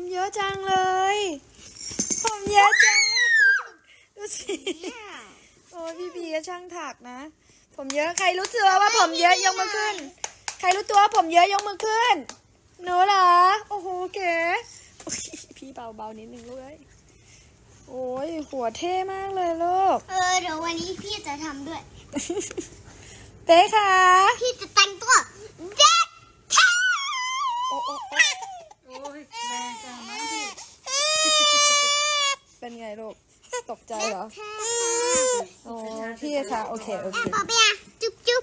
มเยอะจังเลย ผมเยอะจัง ดูสิโอ้พี่พีก็ช่างถักนะ ผมเยอะ ใครรู้ตัวว่าผมเยอะยกมือขึ้น ใครรู้ตัวว่าผมเยอะยกมือขึ้นหนูเหรอ โอ้โหเก๋พี่เบาเบานิดนึงลูกเอ้ยโอ้ยหัวเท่มากเลยลูก เออ เดี๋ยววันนี้พี่จะทำด้วย เต้ค่ะ พี่จะแต่งตัวเด้ังไงลูก ตกใจเหรอโอ้พี่คะโอเคโอเคปอบี้จุ๊บจุ๊บ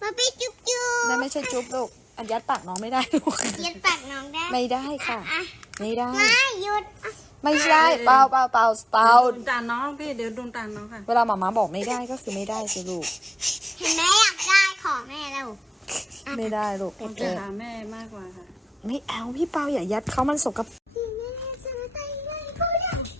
บอบบี้จุ๊บจุ๊บนั่นไม่ใช่จุ๊บลูกอันยัดปากน้องไม่ได้ลูกยัดปากน้องได้ ไม่ได้ค่ะ ไม่ได้ ไม่หยุด ไม่ใช่เปล่าเปล่าเปล่าเปล่าดูตาน้องพี่เดี๋ยวดูตาน้องค่ะ เวลาหมามาบอกไม่ได้ก็คือไม่ได้สิลูก เห็นไหมอยากได้ขอแม่แล้ว ไม่ได้ลูกคงจะหาแม่มากกว่าค่ะ ไม่เอาพี่เปล่าอย่ายัดเขามันสกปรก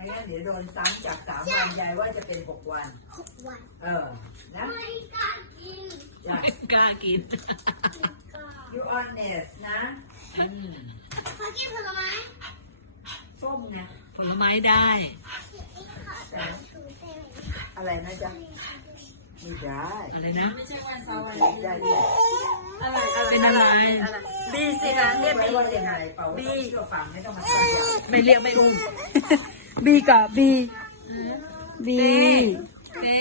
ถ้างั้นเดี๋ยวโดนซ้ำจากสามวันยายว่าจะเป็นหกวันหกวัน เออนะไม่กล้ากินกล้ากิน you honest นะพอกินผลไม้ส้มนะผลไม้ได้อะไรนะจ๊ะไม่ได้อะไรนะ ไม่ใช่วันเสาร์วันอาทิตย์เป็นอะไรอะไรบีสิคะเรียกบีบีฟังไม่ต้องมาไม่เรียกไม่รู้บีกับบี บีเป้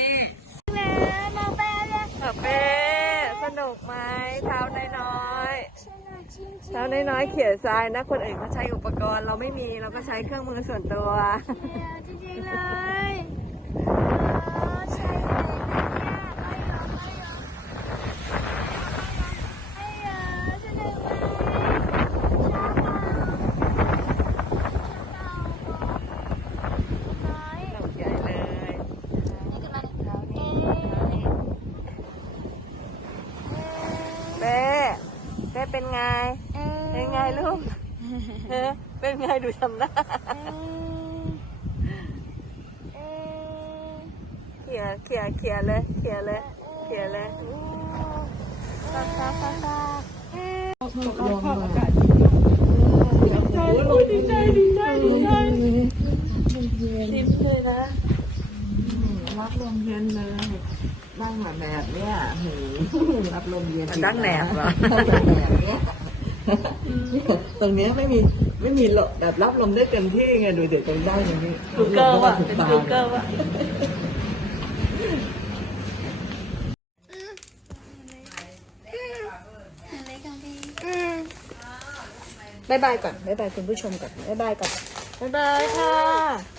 เป้เลยเปสนุกไหม เท้าน้อยน้อยเท้าน้อยนเขี่ยทรายนะคนอื่นเขาใช้อุปกรณ์ เราไม่มีเราก็ใช้เครื่องมือส่วนตัวจริงๆเล็นไง เป็นไงลูกเป็นไงดูทำหน้าเขียเขียเขียเลยเขียเลยเขียเลยตาตาตาตาตกลงเลยรับลมเย็นเลยบ้างแบบแบบเนี้ยหูรับลมเย็นดั้งแหนบตรงเนี้ยไม่มีไม่มีแบบรับลมได้เต็มที่ไง ดูเด็กตรงด้นอย่างนี้ฟูเกอร์ว่ะ เป็นฟูเกอร์ว่ะบายบายก่อนบายบายคุณผู้ชมก่อนบายบายก่อนบายบายค่ะ